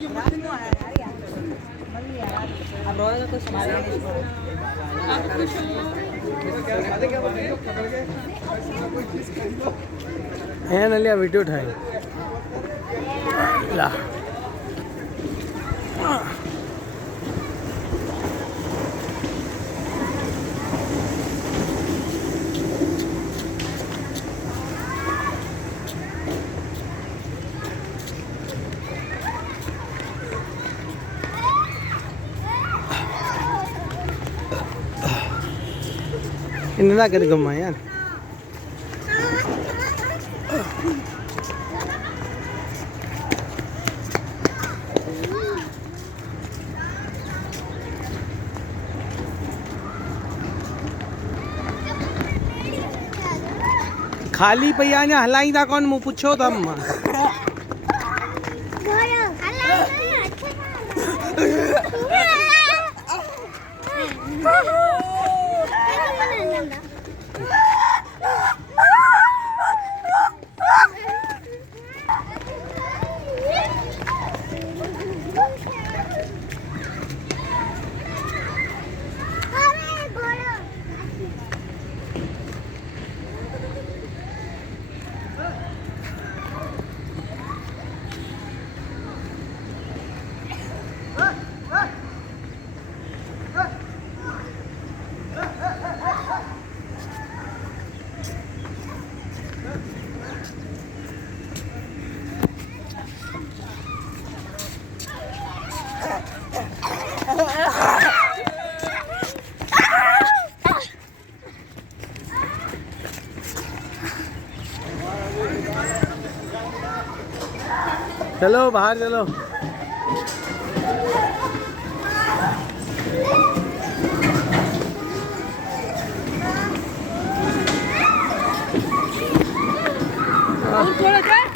है नलिया वीडियो उठाए ला इन्हें ना कर गम्मा यार खाली पैया ने हलाई था कौन मुँह पूछो तम चलो बाहर चलो और थोड़ा